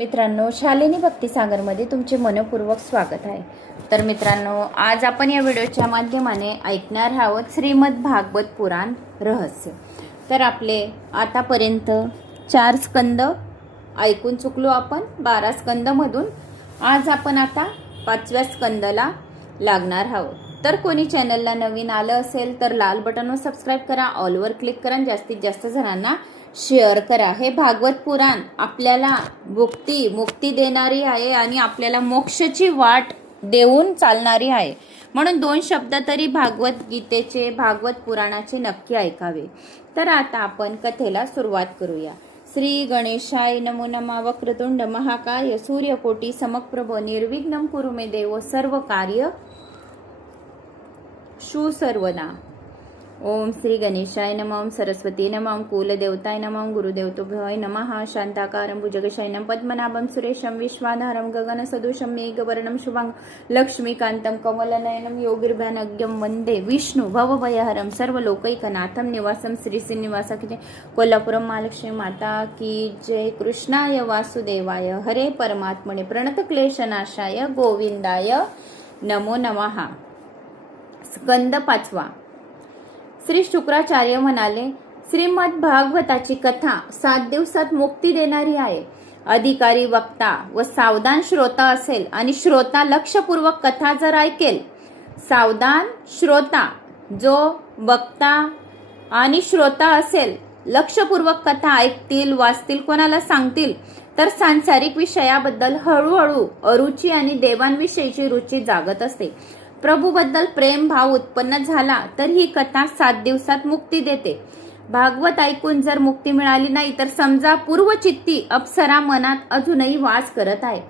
मित्रांनो, शालिनी भक्तिसागरमध्ये तुमचे मनपूर्वक स्वागत आहे। तर मित्रांनो, आज आपण या व्हिडिओच्या माध्यमाने ऐकणार आहोत श्रीमद भागवत पुराण रहस्य। तर आपले आतापर्यंत 4 स्कंद ऐकून चुकलो आपण 12 स्कंदमधून। आज आपण आता 5व्या स्कंदाला लागणार आहोत। तर कोणी चॅनलला नवीन आलं असेल तर लाल बटनवर सबस्क्राइब करा, ऑलवर क्लिक करा, जास्तीत जास्त जणांना शेअर करा। हे भागवत पुराण आपल्याला मुक्ती देणारी आहे आणि आपल्याला मोक्षाची वाट देऊन चालणारी आहे। म्हणून 2 शब्द तरी भागवत गीतेचे, भागवत पुराणाचे नक्की ऐकावे। तर आता आपण कथेला सुरुवात करूया। श्री गणेशाय नमो नमः। वक्रतुंड महाकाय सूर्यकोटी समप्रभ निर्विघ्नं कुरु मे देव सर्व कार्य सर्वदा। ओम श्री गणेशाय नमः। सरस्वती नमः। कुलदेवताय नमः। गुरुदेवताभ्यो नमः। शांताकारं भुजगशयनं पद्मनाभं सुरेशं विश्वाधारं गगनसदृशं मेघवर्णं शुभांगं लक्ष्मीकान्तं कमलनयनं योगिर्भ्यानज्ञं वन्दे विष्णु भवभयहरं सर्वलोकैकनाथं निवासं श्री श्रीनिवास की जय। कोल्हापुरम महालक्ष्मी माता की जय। कृष्णाय वासुदेवाय हरे परमात्मने प्रणतक्लेशनाशाय गोविंदाय नमो नमः। स्कंद 5वा। श्री शुक्राचार्य म्हणाले, श्रीमद भागवताची कथा 7 दिवसात मुक्ती देणारी आहे। अधिकारी वक्ता व सावधान श्रोता असेल आणि श्रोता लक्षपूर्वक कथा जर ऐकेल, सावधान श्रोता जो वक्ता आणि श्रोता असेल, लक्षपूर्वक कथा ऐकतील, वाचतील, कोणाला सांगतील, तर सांसारिक विषयाबद्दल हळूहळू अरुची आणि देवांविषयीची रुची जागत असते। प्रभूबद्दल प्रेम भाव उत्पन्न झाला तर ही कथा 7 दिवसात मुक्ती देते। भागवत ऐकून जर मुक्ती मिळाली नाही तर समजा पूर्वचित्ती अप्सरा मनात अजूनही वास करत आहे।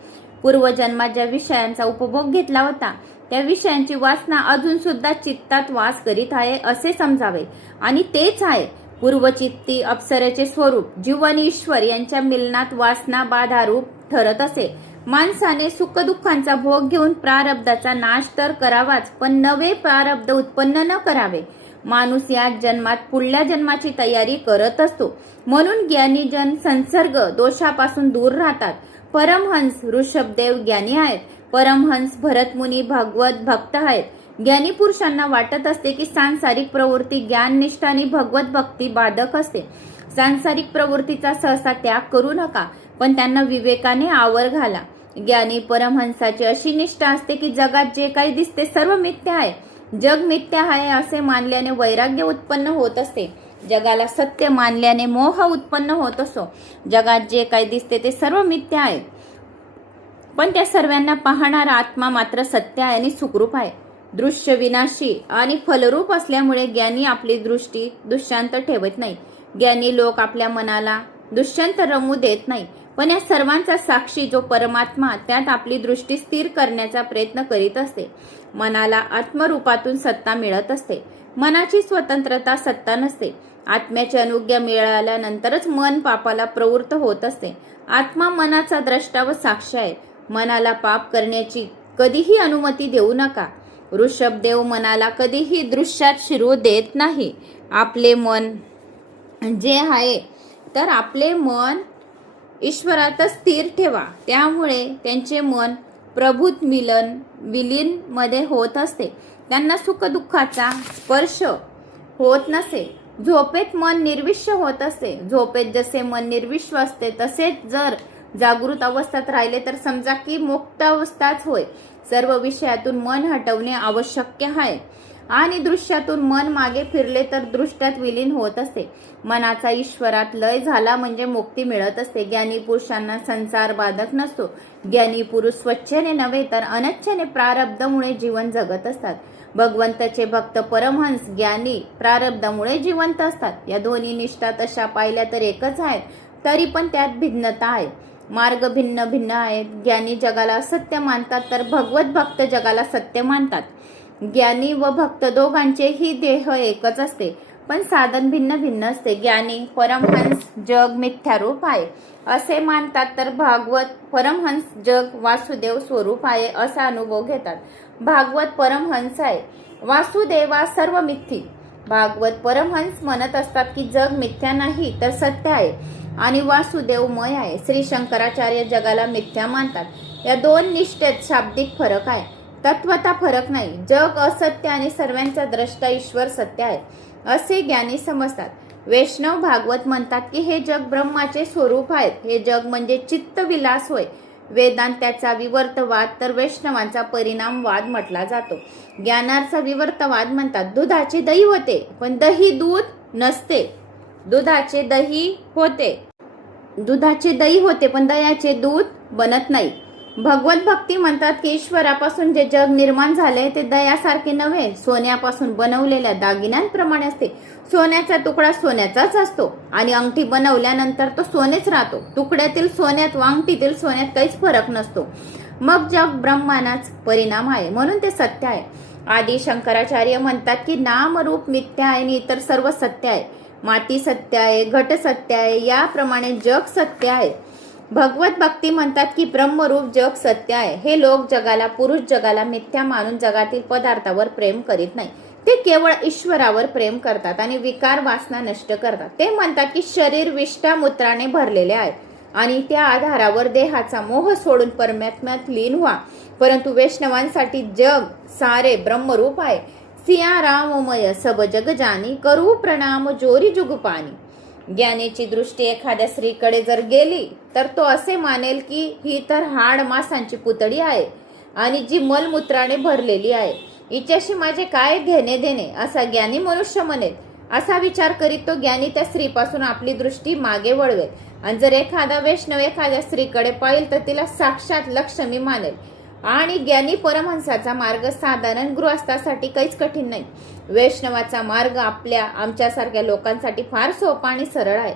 पूर्वजन्मात ज्या विषयांचा उपभोग घेतला होता त्या विषयांची वासना अजून सुद्धा चित्तात वास करीत आहे असे समजावे। आणि तेच आहे पूर्वचित्ती अप्सरेचे स्वरूप। जीव आणि ईश्वर यांच्या मिलनात वासना बाधारूप ठरत असे। माणसाने सुखदुःखांचा भोग घेऊन प्रारब्धाचा नाश तर करावाच, पण नवे प्रारब्ध उत्पन्न न करावे। माणूस या जन्मात पुढल्या जन्माची तयारी करत असतो। म्हणून ज्ञानीजन संसर्ग दोषापासून दूर राहतात। परमहंस ऋषभदेव ज्ञानी आहेत। परमहंस भरतमुनी भगवत भक्त आहेत। ज्ञानी पुरुषांना वाटत असते की सांसारिक प्रवृत्ती ज्ञाननिष्ठ आणि भगवत भक्ती बाधक असते। सांसारिक प्रवृत्तीचा सहसा त्याग करू नका, पण त्यांना विवेकाने आवर घाला। ज्ञानी परमहंसाची अशी निष्ठा असते की जगात जे काही दिसते सर्व मिथ्या आहे। जग मिथ्या आहे असे मानल्याने वैराग्य उत्पन्न होत असते। जगाला सत्य मानल्याने मोह उत्पन्न होत असतो। जगात जे काही दिसते ते सर्व मिथ्या आहे, पण त्या सर्वांना पाहणारा आत्मा मात्र सत्य आहे आणि सुखरूप आहे। दृश्य विनाशी आणि फलरूप असल्यामुळे ज्ञानी आपली दृष्टी दुष्टांत ठेवत नाही। ज्ञानी लोक आपल्या मनाला दुष्यंत रमू देत नाही, पण या सर्वांचा साक्षी जो परमात्मा त्यात आपली दृष्टी स्थिर करण्याचा प्रयत्न करीत असते। मनाला आत्मरूपातून सत्ता मिळत असते। मनाची स्वतंत्रता सत्ता नसते। आत्म्याची अनुज्ञा मिळाल्यानंतरच मन पापाला प्रवृत्त होत असते। आत्मा मनाचा द्रष्टा व साक्षी आहे। मनाला पाप करण्याची कधीही अनुमती देऊ नका। ऋषभदेव मनाला कधीही दृश्यात शिरू देत नाही। आपले मन जे आहे तर आपले मन ईश्वरातच स्थिर ठेवा। त्यामुळे त्यांचे मन प्रभूत विलीन मध्ये होत असते। त्यांना सुख दुःखाचा स्पर्श होत नसे। झोपेत मन निर्विश्व होत असते। झोपेत जसे मन निर्विश्व असते तसेच जर जागृत अवस्थेत राहिले तर समजा की मुक्त अवस्थाच होय। सर्व विषयातून मन हटवणे आवश्यक आहे आणि दृश्यातून मन मागे फिरले तर दृष्ट्यात विलीन होत असते। मनाचा ईश्वरात लय झाला म्हणजे मुक्ती मिळत असते। ज्ञानी पुरुषांना संसार बाधक नसतो। ज्ञानी पुरुष स्वच्छेने नव्हे तर अनच्छेने प्रारब्धामुळे जीवन जगत असतात। भगवंताचे भक्त परमहंस ज्ञानी प्रारब्धामुळे जिवंत असतात। या दोन्ही निष्ठा तशा पाहिल्या तर एकच आहेत, तरी पण त्यात भिन्नता आहे। मार्ग भिन्न भिन्न आहेत। ज्ञानी जगाला असत्य मानतात तर भगवत भक्त जगाला सत्य मानतात। ज्ञानी व भक्त दोघांचेही देह एकच असते, पण साधन भिन्न भिन्न असते। ज्ञानी परमहंस जग मिथ्यारूप आहे असे मानतात, तर भागवत परमहंस जग वासुदेव स्वरूप आहे असा अनुभव घेतात। भागवत परमहंस आहे, वासुदेवा सर्व मिथ्या। भागवत परमहंस म्हणत असतात की जग मिथ्या नाही तर सत्य आहे। आणि वासुदेवमय आहे. श्री शंकराचार्य जगाला मिथ्या मानतात. या दोन निष्ठेत शाब्दिक फरक आहे, तत्वता फरक नाही. जग असत्य आणि सर्वांचा द्रष्टा ईश्वर सत्य आहे असे ज्ञानी समजतात. वैष्णव भागवत म्हणतात की हे जग ब्रह्माचे स्वरूप आहेत. हे जग म्हणजे चित्तविलास होय. वेदांत त्याचा विवर्तवाद तर वैष्णवांचा परिणामवाद म्हटला जातो. ज्ञानाचा विवर्तवाद म्हणतात दुधाचे दही होते पण दही दूध नसते. दुधाचे दही होते पण दह्याचे दूध बनत नाही. भगवत भक्ती म्हणतात की ईश्वरापासून जे जग निर्माण झाले ते दह्यासारखे नव्हे, सोन्यापासून बनवलेल्या दागिन्यांप्रमाणे असते. सोन्याचा तुकडा सोन्याचाच असतो आणि अंगठी बनवल्यानंतर तो सोनेच राहतो. तुकड्यातील सोन्यात व अंगठीतील सोन्यात काहीच फरक नसतो. मग जग ब्रह्मानाच परिणाम आहे म्हणून ते सत्य आहे. आदी शंकराचार्य म्हणतात की नाम रूप मिथ्या आहे आणि इतर सर्व सत्य आहे. माती सत्य आहे, घट सत्य आहे, याप्रमाणे जग सत्य आहे. भगवत भक्ती म्हणतात की ब्रह्मरूप जग सत्य आहे. हे लोक जगाला, पुरुष जगाला मिथ्या मानून जगातील पदार्थावर प्रेम करीत नाही. ते केवळ ईश्वरावर प्रेम करतात आणि विकार वासना नष्ट करतात. ते म्हणतात की शरीर विष्ठामूत्राने भरलेले आहे आणि त्या आधारावर देहाचा मोह सोडून परमात्म्यात लीन व्हा. परंतु वैष्णवांसाठी जग सारे ब्रह्मरूप आहे. सिया राममय सब जग जानी, करू प्रणाम जोरी जुगपानी. ज्ञानीची दृष्टी एखाद्या स्त्रीकडे जर गेली तर तो असे मानेल की ही तर हाड मांसांची पुतळी आहे आणि जी मलमूत्राने भरलेली आहे. हिच्याशी माझे काय घेणे देणे असा ज्ञानी मनुष्य म्हणेल. असा विचार करीत तो ज्ञानी त्या स्त्रीपासून आपली दृष्टी मागे वळवेल आणि जर एखादा वैष्णव एखाद्या स्त्रीकडे पाहिल तर तिला साक्षात लक्ष्मी मानेल. आणि ज्ञानी परमहंसाचा मार्ग साधारण गृहस्थासाठी काहीच कठीण नाही. वैष्णवाचा मार्ग आमच्यासारख्या लोकांसाठी फार सोपा आणि सरळ आहे.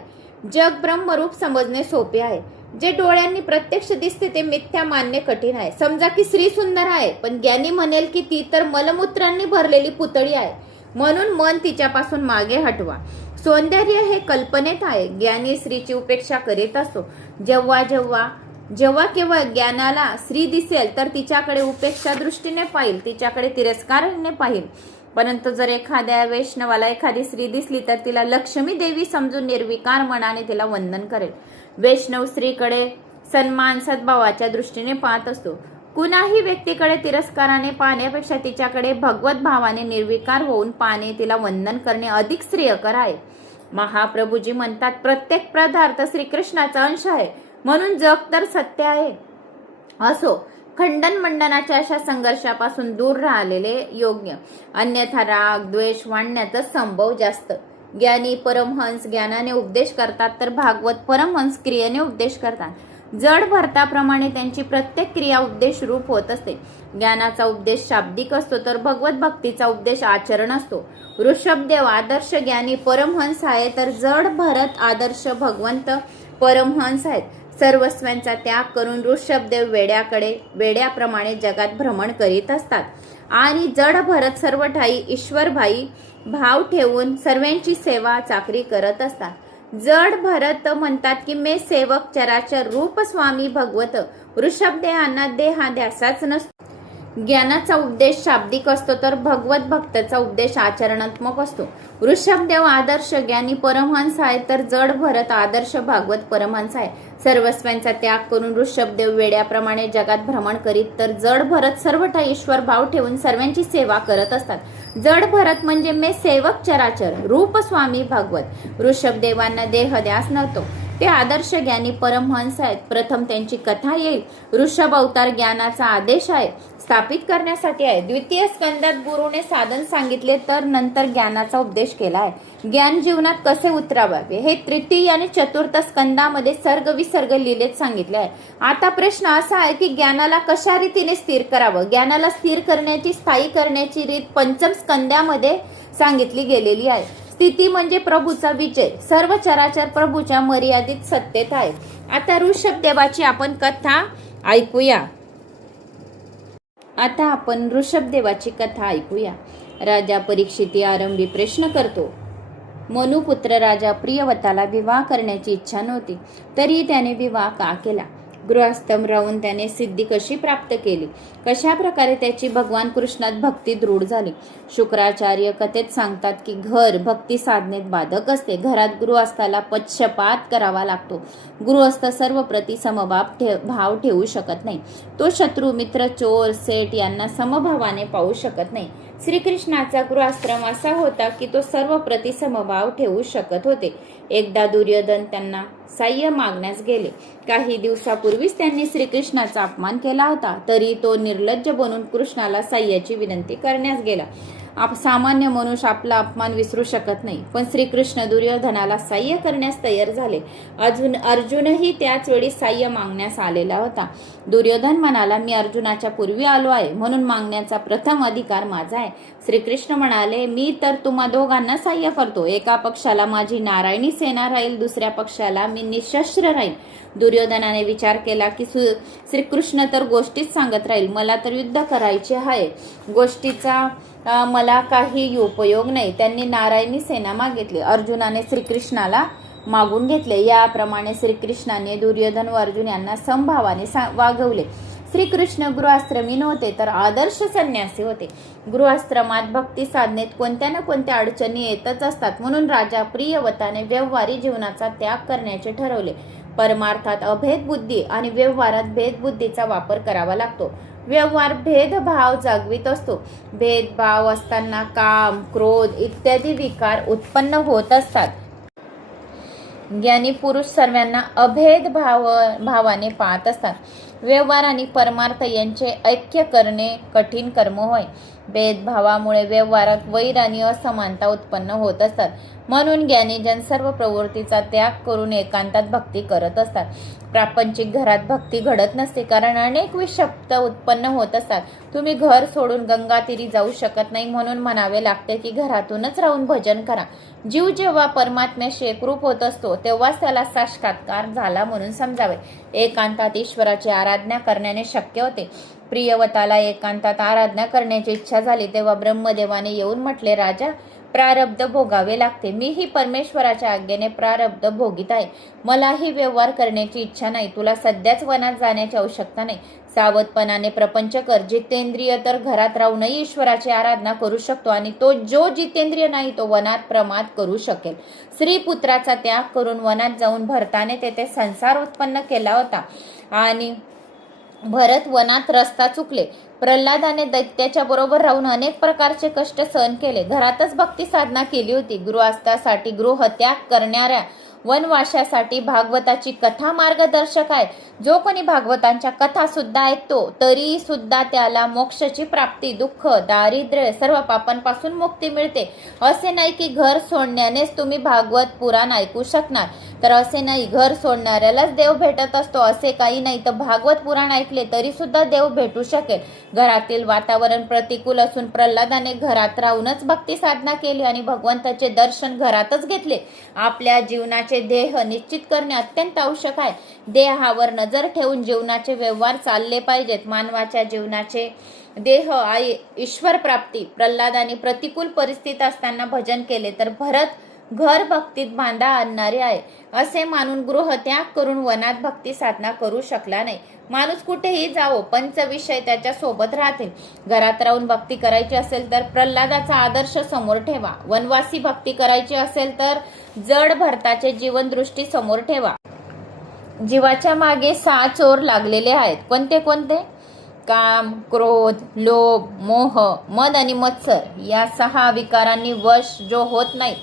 जग ब्रह्मरूप समजणे सोपे आहे. जे डोळ्यांनी प्रत्यक्ष दिसते ते मिथ्या मानणे कठीण आहे. समजा की स्त्री सुंदर आहे पण ज्ञानी म्हणेल की ती तर मलमूत्रांनी भरलेली पुतळी आहे म्हणून मन तिच्यापासून मागे हटवा. सौंदर्य हे कल्पनेत आहे. ज्ञानी स्त्रीची उपेक्षा करीत असतो. जेव्हा केव्हा ज्ञानाला स्त्री दिसेल तर तिच्याकडे उपेक्षा दृष्टीने पाहिल, तिच्याकडे तिरस्काराने पाहिल. परंतु जर एखाद्या वैष्णवाला एखादी स्त्री दिसली तर तिला लक्ष्मी देवी समजून निर्विकार मनाने तिला वंदन करेल. वैष्णव स्त्रीकडे सन्मान सद्भावाच्या दृष्टीने पाहत असतो. कुणाही व्यक्तीकडे तिरस्काराने पाहण्यापेक्षा तिच्याकडे भगवत भावाने निर्विकार होऊन पाहणे, तिला वंदन करणे अधिक श्रेयकर आहे. महाप्रभूजी म्हणतात प्रत्येक पदार्थ श्रीकृष्णाचा अंश आहे म्हणून जग तर सत्य आहे. असो, खंडन मंडनाच्या अशा संघर्षापासून दूर राहिलेले योग्य. अन्यथा राग द्वेष वाढण्याचा संभव जास्त. ज्ञानी परमहंस ज्ञानाने उपदेश करतात तर भागवत परमहंस क्रियेने उपदेश करतात. जड भरताप्रमाणे त्यांची प्रत्येक क्रिया उपदेश रूप होत असते. ज्ञानाचा उपदेश शाब्दिक असतो तर भगवत भक्तीचा उपदेश आचरण असतो. ऋषभदेव आदर्श ज्ञानी परमहंस आहे तर जड भरत आदर्श भगवंत परमहंस आहेत. सर्वस्वांचा त्याग करून ऋषभदेव वेड्याप्रमाणे जगात भ्रमण करीत असतात आणि जड भरत सर्व ठाई ईश्वरभाई भाव ठेवून सर्वांची सेवा चाकरी करत असतात. जड भरत म्हणतात की मे सेवक चराचर रूप स्वामी भगवत. ऋषभदेवांना देहा ध्यासाच नसतो. ज्ञानाचा उपदेश शाब्दिक असतो तर भगवत भक्ताचा उपदेश आचरणात्मक असतो. ऋषभदेव आदर्श ज्ञानी परमहंस आहे तर जड भरत आदर्श भागवत परमहंस आहे. सर्वस्वांचा त्याग करून ऋषभदेव वेड्याप्रमाणे जगात भ्रमण करीत तर जड भरत सर्वठा ईश्वर भाव ठेवून सर्वांची सेवा करत असतात. जड भरत म्हणजे मे सेवक चराचर रूप स्वामी भागवत. ऋषभदेवांना देह ध्यास नव्हतो. ते आदर्श ज्ञानी परमहंस आहेत. प्रथम त्यांची कथा येईल. ऋषभ अवतार ज्ञानाचा आदेश आहे स्थापित करण्यासाठी आहे. द्वितीय स्कंदात गुरुने साधन सांगितले तर नंतर ज्ञानाचा उपदेश केला आहे. ज्ञान जीवनात कसे उतरावावे हे तृतीय आणि चतुर्थ स्कंदामध्ये सर्ग विसर्ग लिहिलेत सांगितले आहे. आता प्रश्न असा आहे की ज्ञानाला कशा रीतीने स्थिर करावं. ज्ञानाला स्थिर करण्याची स्थायी करण्याची रीत पंचम स्कंदामध्ये सांगितली गेलेली आहे. स्थिती म्हणजे प्रभूचा विजय. सर्व चराचर प्रभूच्या मर्यादित सत्तेत आहे. आता ऋषभदेवाची आपण कथा ऐकूया. राजा परीक्षिती आरंभी प्रश्न करतो. मनुपुत्र राजा प्रियवताला विवाह करण्याची इच्छा नव्हती तरी त्याने विवाह का केला. गृहस्थम राहून त्याने सिद्धी कशी प्राप्त केली, कशा प्रकारे त्याची भगवान कृष्णात भक्ती दृढ झाली. शुक्राचार्य कथेत सांगतात की घर भक्ती साधनेत बाधक असते. घरात गृहस्थाला पक्षपात करावा लागतो. गृहस्थ सर्व प्रति भाव ठेवू शकत नाही. तो शत्रू, मित्र, चोर, सेठ यांना समभावाने पाहू शकत नाही. श्रीकृष्णाचा गृहाश्रम असा होता की तो सर्व प्रति समभाव ठेवू शकत होते. एकदा दुर्योधन त्यांना साह्य मागण्यास गेले. काही दिवसापूर्वीच त्यांनी श्रीकृष्णाचा अपमान केला होता, तरी तो निर्लज्ज बनून कृष्णाला साह्याची विनंती करण्यास गेला. सामान्य मनुष्य आपला अपमान विसरू शकत नाही, पण श्रीकृष्ण दुर्योधनाला साह्य करण्यास तयार झाले. अर्जुनही त्याच वेळी साह्य मागण्यास आलेला होता. दुर्योधन म्हणाला, मी अर्जुनाच्या पूर्वी आलो आहे, म्हणून मागण्याचा प्रथम अधिकार माझा आहे. श्रीकृष्ण म्हणाले, मी तर तुम्हा दोघांना साह्य करतो. एका पक्षाला माझी नारायणी सेना राहील, दुसऱ्या पक्षाला मी निशस्त्र राहील. दुर्योधनाने विचार केला की श्रीकृष्ण तर गोष्टीच सांगत राहील, मला तर युद्ध करायचे आहे, गोष्टीचा मला काही उपयोग नाही. त्यांनी नारायणी सेना मागितली. अर्जुनाने श्रीकृष्णाला मागून घेतले. याप्रमाणे श्रीकृष्णाने दुर्योधन व अर्जुन यांना समभावाने वागवले. श्रीकृष्ण गृहाश्रमी नव्हते, तर आदर्श संन्यासी होते. गृहाश्रमात भक्ती साधनेत कोणत्या ना कोणत्या अडचणी येतच असतात. म्हणून राजा प्रियव्रताने व्यवहारी जीवनाचा त्याग करण्याचे ठरवले. परमार्थात अभेद बुद्धी आणि व्यवहारात भेदबुद्धीचा वापर करावा लागतो. व्यवहार भेदभाव जागवित असतो. भेदभाव असताना काम, क्रोध इत्यादी विकार उत्पन्न होत असतात. ज्ञानी पुरुष सर्वांना अभेद भावाने पाहत असतात. व्यवहार आणि परमार्थ यांचे ऐक्य करणे कठीण कर्म होय. भेदभावामुळे व्यवहारात वैर आणि असमानता उत्पन्न होत असतात. म्हणून ज्ञानीजन सर्व प्रवृत्तीचा त्याग करून एकांतात भक्ती करत असतात. प्रापंचिक घरात भक्ती घडत नसते, कारण अनेक विषप्त उत्पन्न होत असतात. तुम्ही घर सोडून गंगातीरी जाऊ शकत नाही, म्हणून म्हणावे लागते की घरातूनच राहून भजन करा. जीव जेव्हा परमात्म्याशी एकरूप होत असतो, तेव्हाच त्याला साक्षात्कार झाला म्हणून समजावे. एकांतात ईश्वराची आराधना करण्याने शक्य होते. प्रियव्रताला एकांतात आराधना करण्याची इच्छा झाली, तेव्हा ब्रह्मदेवाने येऊन म्हटले, राजा, प्रारब्ध भोगावे लागते. मीही परमेश्वराच्या आज्ञेने प्रारब्ध भोगीत आहे. मलाही व्यवहार करण्याची इच्छा नाही. तुला सध्याच वनात जाण्याची आवश्यकता नाही. सावधपणाने प्रपंच कर. जितेंद्रिय तर घरात राहूनही ईश्वराची आराधना करू शकतो, आणि तो जो जितेंद्रिय नाही तो वनात प्रमाद करू शकेल. स्त्रीपुत्राचा त्याग करून वनात जाऊन भरताने तेथे संसार उत्पन्न केला होता, आणि भरत वनात रस्ता चुकले. प्रल्हादाने दैत्याच्या बरोबर राहून अनेक प्रकारचे कष्ट सहन केले. घरातच भक्ती साधना केली होती. गृहस्थासाठी गृहत्याग करणाऱ्या वनवाशासाठी भागवताची कथा मार्गदर्शक आहे. जो कोणी भागवतांच्या कथा सुद्धा ऐकतो, तरी सुद्धा त्याला मोक्षाची प्राप्ती, दुःख, दारिद्र्य, सर्व पापांपासून मुक्ती मिळते. असे नाही की घर सोडण्यानेच तुम्ही भागवत पुराण ऐकू शकणार, तर असे नाही. घर सोडणाऱ्यालाच देव भेटत असतो असे काही नाही. तर भागवत पुराण ऐकले तरी सुद्धा देव भेटू शकेल. घरातील वातावरण प्रतिकूल असून प्रल्हादाने घरात राहूनच भक्ती साधना केली आणि भगवंताचे दर्शन घरातच घेतले. आपल्या जीवनाचे देह निश्चित करणे अत्यंत आवश्यक आहे. देहावर नजर ठेवून जीवनाचे व्यवहार चालले पाहिजेत. मानवाच्या जीवनाचे देह आई ईश्वर प्राप्ती. प्रल्हादाने प्रतिकूल परिस्थिती असताना भजन केले, तर भरत घर भक्तीत बांधा आणणारे आहे असे मानून गृहत्याग करून वनात भक्ती साधना करू शकला नाही. माणूस कुठेही जावो, पंचविषय त्याच्या सोबत राहतील. घरात राहून भक्ती करायची असेल तर प्रल्हादाचा आदर्श समोर ठेवा. वनवासी भक्ती करायची असेल तर जड भरताचे जीवन दृष्टी समोर ठेवा. जीवाच्या मागे 6 चोर लागलेले आहेत. कोणते कोणते? काम, क्रोध, लोभ, मोह, मद आणि मत्सर. या 6 विकारांनी वश जो होत नाही,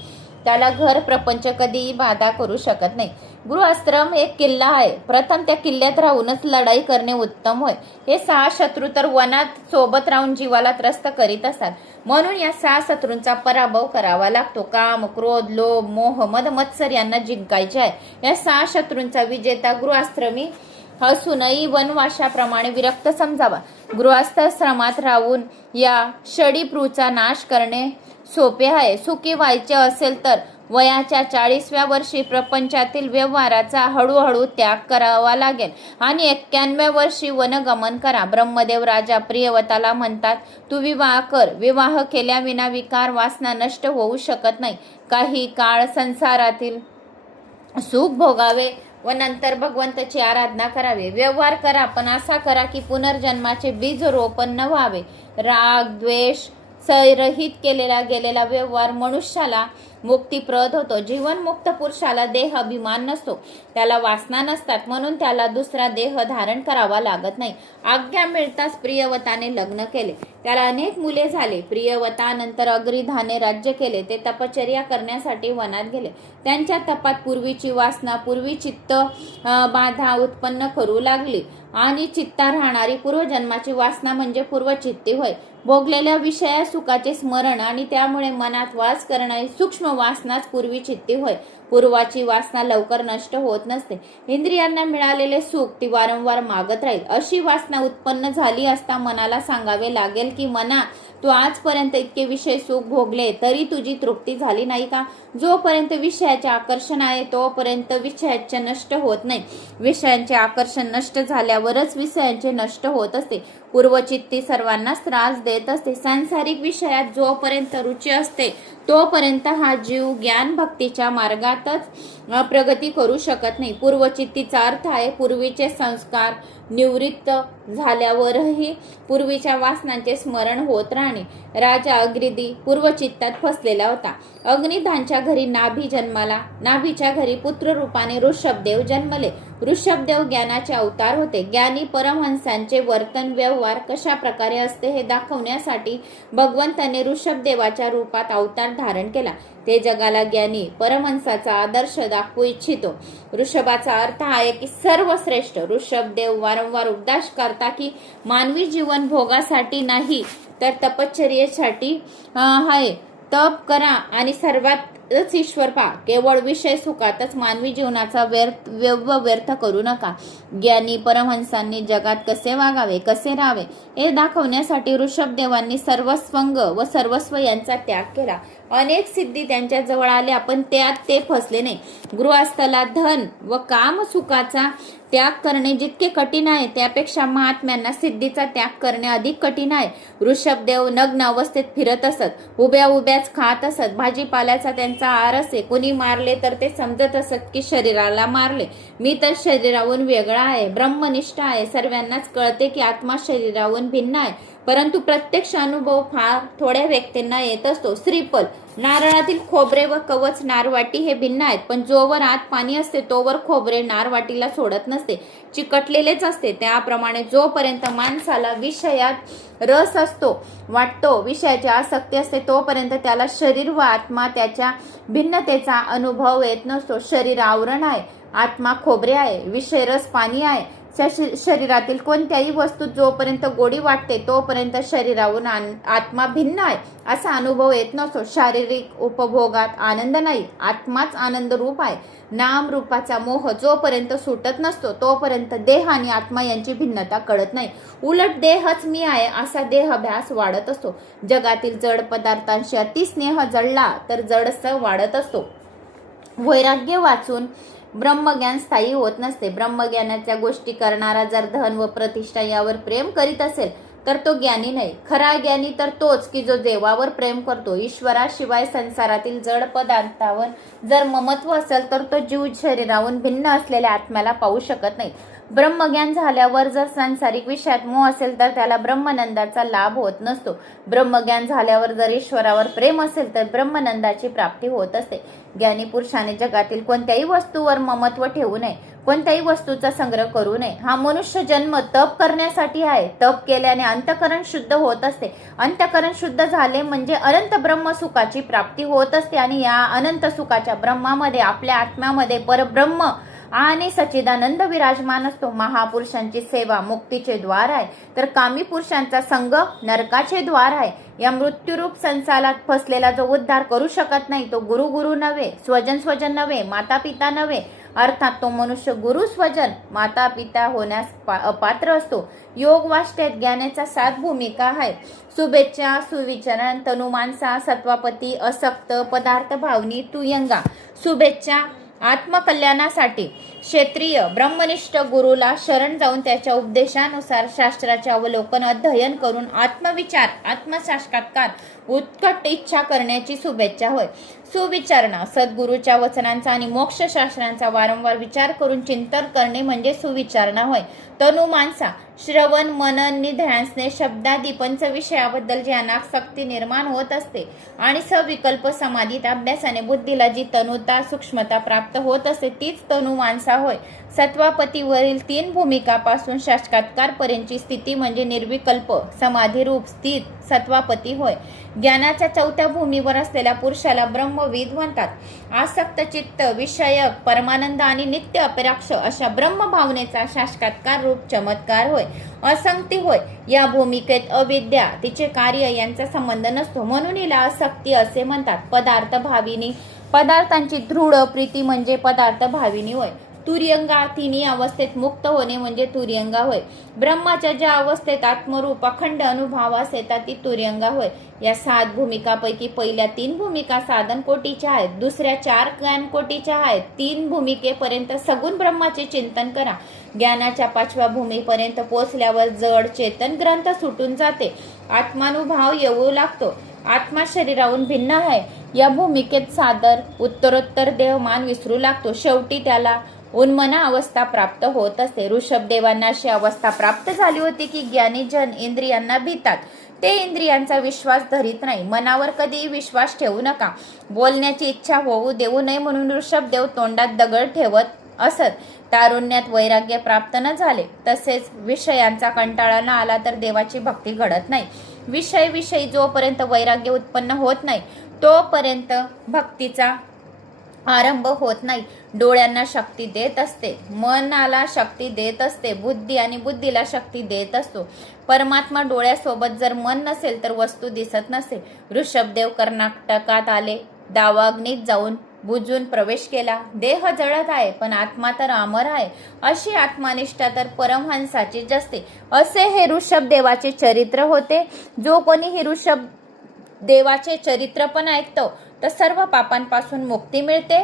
त्याला घर प्रपंच कधीही बाधा करू शकत नाही. गृहाश्रम एक किल्ला आहे. प्रथम त्या किल्ल्यात राहूनच लढाई करणे उत्तम होय. हे 6 शत्रू तर वनात सोबत राहून जीवाला त्रस्त करीत असतात. म्हणून या 6 शत्रूंचा पराभव करावा लागतो. काम, क्रोध, लोभ, मोह, मद, मत्सर यांना जिंकायचे आहे. या 6 शत्रूंचा विजेता गृहाश्रमी असूनही वनवाशाप्रमाणे विरक्त समजावा. गृहस्थाश्रमात राहून या षडीपृचा नाश करणे सोपे आहे. सुखी व्हायचे असेल तर वयाच्या 40व्या वर्षी प्रपंचातील व्यवहाराचा हळूहळू त्याग करावा लागेल आणि 91व्या वर्षी वनगमन करा. ब्रह्मदेव राजा प्रियव्रताला म्हणतात, तू विवाह कर. विवाह केल्याविना विकार वासना नष्ट होऊ शकत नाही. काही काळ संसारातील सुख भोगावे व नंतर भगवंताची आराधना करावी. व्यवहार करा, पण असा करा की पुनर्जन्माचे बीज रोपण न व्हावे. राग द्वेष संरहित केलेला गेलेला व्यवहार मनुष्याला मुक्तीप्रद होतो. जीवनमुक्त पुरुषाला देह अभिमान नसतो, त्याला वासना नसतात, म्हणून त्याला दुसरा देह धारण करावा लागत नाही. आज्ञा मिळताच प्रियवताने लग्न केले. त्याला अनेक मुले झाले. प्रियवतानंतर अग्निधाने राज्य केले. ते तपश्चर्या करण्यासाठी वनात गेले. त्यांच्या तपात पूर्वीची वासना, पूर्वी चित्त बाधा उत्पन्न करू लागली आणि चित्ता राहणारी पूर्वजन्माची वासना म्हणजे पूर्वचित्ती होय. भोगलेल्या विषया सुखाचे स्मरण आणि त्यामुळे मनात वास करणारी सूक्ष्म वासनाच पूर्वी चित्ती होय. पूर्वाची वासना लवकर नष्ट होत नसते. इंद्रियांना मिळालेले सुख ती वारंवार मागत राहील. अशी वासना उत्पन्न झाली असता मनाला सांगावे लागेल की मना, तू आजपर्यंत इतके विषय सुख भोगले तरी तुझी तृप्ती झाली नाही का? जोपर्यंत विषयाचे आकर्षण आहे तोपर्यंत विषयाचे नष्ट होत नाही. विषयांचे आकर्षण नष्ट झाल्यावरच विषयांचे नष्ट होत असते. पूर्वचित्ती सर्वांनाच त्रास देत असते. सांसारिक विषयात जोपर्यंत रुची असते तोपर्यंत हा जीव ज्ञान भक्तीच्या मार्गातच प्रगती करू शकत नाही. पूर्वचित्तीचा अर्थ आहे पूर्वीचे संस्कार निवृत्त झाल्यावरही पूर्वीच्या वासनांचे स्मरण होत राहणे. राजा अग्निदी पूर्वचित्तात फसलेला होता. अग्निधानच्या घरी नाभी जन्माला. नाभीच्या घरी पुत्र रूपाने ऋषभदेव जन्मले. ऋषभदेव ज्ञानाचे अवतार होते. ज्ञानी परमहंसांचे वर्तन व्यवहार कशा प्रकारे असते हे दाखवण्यासाठी भगवंताने ऋषभदेवाच्या रूपात अवतार धारण केला. ते जगाला ज्ञानी परमहंसाचा आदर्श दाखवू इच्छितो. ऋषभाचा अर्थ आहे की सर्वश्रेष्ठ. ऋषभदेव वारंवार उपदेश करता की मानवी जीवन भोगासाठी नाही तर तपश्चर्येसाठी आहे. तप करा आणि सर्वातच ईश्वर पहा. केवळ विषय सुखातच मानवी जीवनाचा व्यर्थ करू नका. ज्ञानी परमहंसांनी जगात कसे वागावे, कसे राहावे हे दाखवण्यासाठी ऋषभदेवांनी सर्वस्वंग व सर्वस्व यांचा त्याग केला. अनेक सिद्धी त्यांच्या जवळ आल्या पण त्यात ते फसले नाही. गृहस्थला धन व काम सुखाचा त्याग करणे जितके कठीण आहे त्यापेक्षा महात्म्यांना सिद्धीचा त्याग करणे अधिक कठीण आहे. ऋषभदेव नग्न अवस्थेत फिरत असत. उभ्या उभ्याच खात असत. भाजीपाल्याचा त्यांचा आहार असे. कोणी मारले तर ते समजत असत की शरीराला मारले. मी तर शरीराहून वेगळा आहे, ब्रह्मनिष्ठ आहे. सर्वांनाच कळते की आत्मा शरीराहून भिन्न आहे, परंतु प्रत्यक्ष अनुभव फार थोड्या व्यक्तींना येत असतो. श्रीफल, नारळातील खोबरे व कवच नारवाटी हे भिन्न आहेत, पण जोवर आत पाणी असते तोवर खोबरे नारवाटीला सोडत नसते, चिकटलेलेच असते. त्याप्रमाणे जोपर्यंत माणसाला विषयात रस असतो वाटतो, विषयाची आसक्ती असते, तोपर्यंत त्याला शरीर व आत्मा त्याच्या भिन्नतेचा अनुभव येत नसतो. शरीर आवरण आहे, आत्मा खोबरे आहे, विषय रस पाणी आहे. शरीरातील कोणत्याही वस्तू जोपर्यंत गोडी वाटते तोपर्यंत शरीरावरून आत्मा भिन्न आहे असा अनुभव येत नसतो. शारीरिक उपभोगात आनंद नाही, आत्माच आनंद रूप आहे. नाम रूपाचा मोह जोपर्यंत सुटत नसतो तोपर्यंत देह आणि आत्मा यांची भिन्नता कळत नाही. उलट देहच मी आहे असा देहाभ्यास वाढत असतो. जगातील जड पदार्थांशी अतिस्नेह जडला तर जडस वाढत असतो. वैराग्य वाचून ब्रह्मज्ञान स्थायी होत नसते. ब्रह्मज्ञानाच्या गोष्टी करणारा जर धन व प्रतिष्ठा यावर प्रेम करीत असेल तर तो ज्ञानी नाही. खरा ज्ञानी तर तोच की जो देवावर प्रेम करतो. ईश्वराशिवाय संसारातील जड पदार्थावर जर ममत्व असेल तर तो जीव शरीराहून भिन्न असलेल्या आत्म्याला पाहू शकत नाही. ब्रह्मज्ञान झाल्यावर जर सांसारिक विषयात मोह असेल तर त्याला ब्रह्मनंदाचा लाभ होत नसतो. ब्रह्मज्ञान झाल्यावर जर ईश्वरावर प्रेम असेल तर ब्रह्मनंदाची प्राप्ती होत असते. ज्ञानी पुरुषाने जगातील कोणत्याही वस्तूवर ममत्व ठेवू नये, कोणत्याही वस्तूचा संग्रह करू नये. हा मनुष्य जन्म तप करण्यासाठी आहे. तप केल्याने अंतःकरण शुद्ध होत असते. अंतःकरण शुद्ध झाले म्हणजे अनंत ब्रह्म सुखाची प्राप्ती होत असते आणि या अनंत सुखाच्या ब्रह्मामध्ये आपल्या आत्म्यामध्ये परब्रह्म आणि सच्चिदानंद विराजमान असतो. महापुरुषांची सेवा मुक्तीचे द्वार आहे, तर कामी पुरुषांचा संग नरकाचे द्वार आहे. या मृत्यूरूप संसारात फसलेला जो उद्धार करू शकत नाही तो गुरु नव्हे, स्वजन नव्हे, माता पिता नव्हे. अर्थात तो मनुष्य गुरु स्वजन माता पिता होण्यास अपात्र असतो. योग वाष्टेत ज्ञानाचा 7 भूमिका आहे. शुभेच्छा, सुविचरण, तनुमानसा, सत्वापती, असक्त, पदार्थ भावनी, तुयंगा. शुभेच्छा आत्मकल्याणासाठी क्षेत्रीय ब्रह्मनिष्ठ गुरुला शरण जाऊन त्याच्या उपदेशानुसार शास्त्राचे अवलोकन अध्ययन करून आत्मविचार आत्मसाक्षात्कार उत्कट इच्छा करण्याची शुभेच्छा होय. सुविचारणा सद्गुरूच्या वचनांचा आणि मोक्षशास्त्रांचा वारंवार विचार करून चिंतन करणे म्हणजे सुविचारणा होय. तनु मानसा श्रवण मनन निध्यासने शब्दादी पंचविषयाबद्दल ज्ञानासक्ती निर्माण होत असते आणि सविकल्प समाधीत अभ्यासाने बुद्धीला जी तनुता सूक्ष्मता प्राप्त होत असते तीच तनु मानसा होय. सत्वापतीवरील 3 भूमिकापासून साक्षात्कार पर्यंतची स्थिती म्हणजे निर्विकल्प समाधीरूप स्थित सत्वापती होय. ज्ञानाच्या 4थ्या भूमीवर असलेल्या पुरुषाला ब्रह्मविद म्हणतात. आसक्त चित्त विषयक परमानंद आणि नित्य अपराक्ष अशा ब्रह्म भावनेचा साक्षात्कार रूप चमत्कार होय. असंक्ती होय. या भूमिकेत अविद्या तिचे कार्य यांचा संबंध नसतो म्हणून हिला असक्ती असे म्हणतात. पदार्थ भाविनी पदार्थांची दृढ प्रीती म्हणजे पदार्थ भाविनी होय. तुर्यंगा 3 अवस्थेत मुक्त होणे म्हणजे तुर्यंगा होय. ब्रह्माच्या ज्या अवस्थेत आत्मरूप अखंड अनुभवास येतात ती तुर्यंगा होय. या 7 भूमिकापैकी पहिल्या 3 भूमिका साधन कोटीच्या आहेत, दुसऱ्या 4 ज्ञान कोटीच्या आहेत. 3 भूमिकेपर्यंत सगुण ब्रह्माचे चिंतन करा. ज्ञानाच्या 5व्या भूमीपर्यंत पोहोचल्यावर जड चेतन ग्रंथ सुटून जाते, आत्मानुभव येऊ लागतो. आत्मा शरीराहून भिन्न आहे या भूमिकेत सादर उत्तरोत्तर देहमान विसरू लागतो. शेवटी त्याला उन्मना अवस्था प्राप्त होत असते. ऋषभदेवांना अशी अवस्था प्राप्त झाली होती की ज्ञानी जन इंद्रियांना भितात, ते इंद्रियांचा विश्वास धरीत नाही. मनावर कधीही विश्वास ठेवू नका. बोलण्याची इच्छा होऊ देऊ नये म्हणून ऋषभदेव तोंडात दगड ठेवत असत. तारुण्यात वैराग्य प्राप्त न झाले तसेच विषयांचा कंटाळा न आला तर देवाची भक्ती घडत नाही. विषयी जोपर्यंत वैराग्य उत्पन्न होत नाही तोपर्यंत भक्तीचा आरंभ होत नाही. डोळ्यांना शक्ती देत असते, मनाला शक्ती देत असते, बुद्धी आणि बुद्धीला शक्ती देत असतो. परमात्मा डोळ्यासोबत जर मन नसेल तर वस्तू दिसत नसे. ऋषभदेव कर्नाटकात आले, दावाग्नीत जाऊन बुजून प्रवेश केला. देह जळत आहे पण आत्मा तर अमर आहे. अशी आत्मनिष्ठा तर परमहंसाचीच असते. असे हे ऋषभदेवाचे चरित्र होते. जो कोणी हे ऋषभदेवाचे चरित्र पण ऐकतो तर सर्व पापांपासून मुक्ती मिळते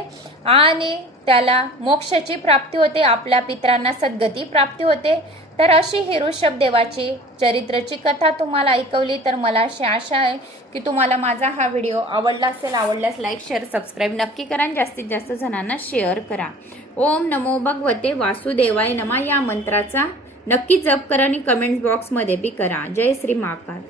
आणि त्याला मोक्षाची प्राप्ती होते, आपल्या पितरांना सद्गती प्राप्ती होते. तर अशी ही ऋषभदेवाची चरित्राची कथा तुम्हाला ऐकवली तर मला अशी आशा आहे की तुम्हाला माझा हा व्हिडिओ आवडला असेल. आवडल्यास लाईक शेअर सबस्क्राईब नक्की करा आणि जास्तीत जास्त जणांना शेअर करा. ओम नमो भगवते वासुदेवाय नमः या मंत्राचा नक्की जप करा आणि कमेंट बॉक्समध्ये बी करा. जय श्री महाकाल.